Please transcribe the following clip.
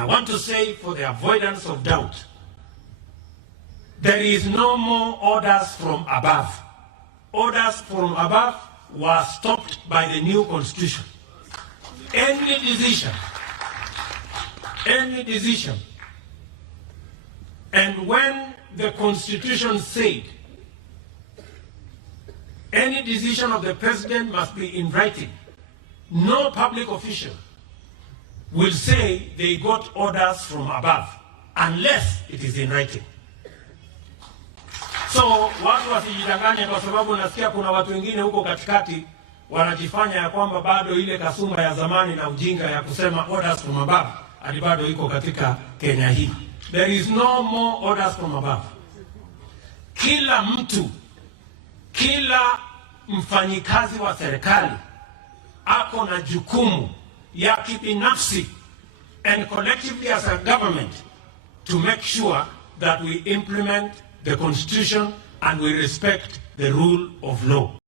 I want to say, for the avoidance of doubt, there is no more orders from above. Orders from above were stopped by the new constitution. Any decision, and when the constitution said any decision of the president must be in writing, no public official will say they got orders from above unless it is in writing. So watu wasijidanganye, kwa sababu nasikia kuna watu wengine huko katikati wanajifanya ya kwamba bado ile kasumba ya zamani na ujinga ya kusema orders from above hadi bado iko katika Kenya hii. There is no more orders from above. Kila mtu, kila mfanyikazi wa serikali ako na jukumu ya kibinafsi and collectively as a government to make sure that we implement the constitution and we respect the rule of law.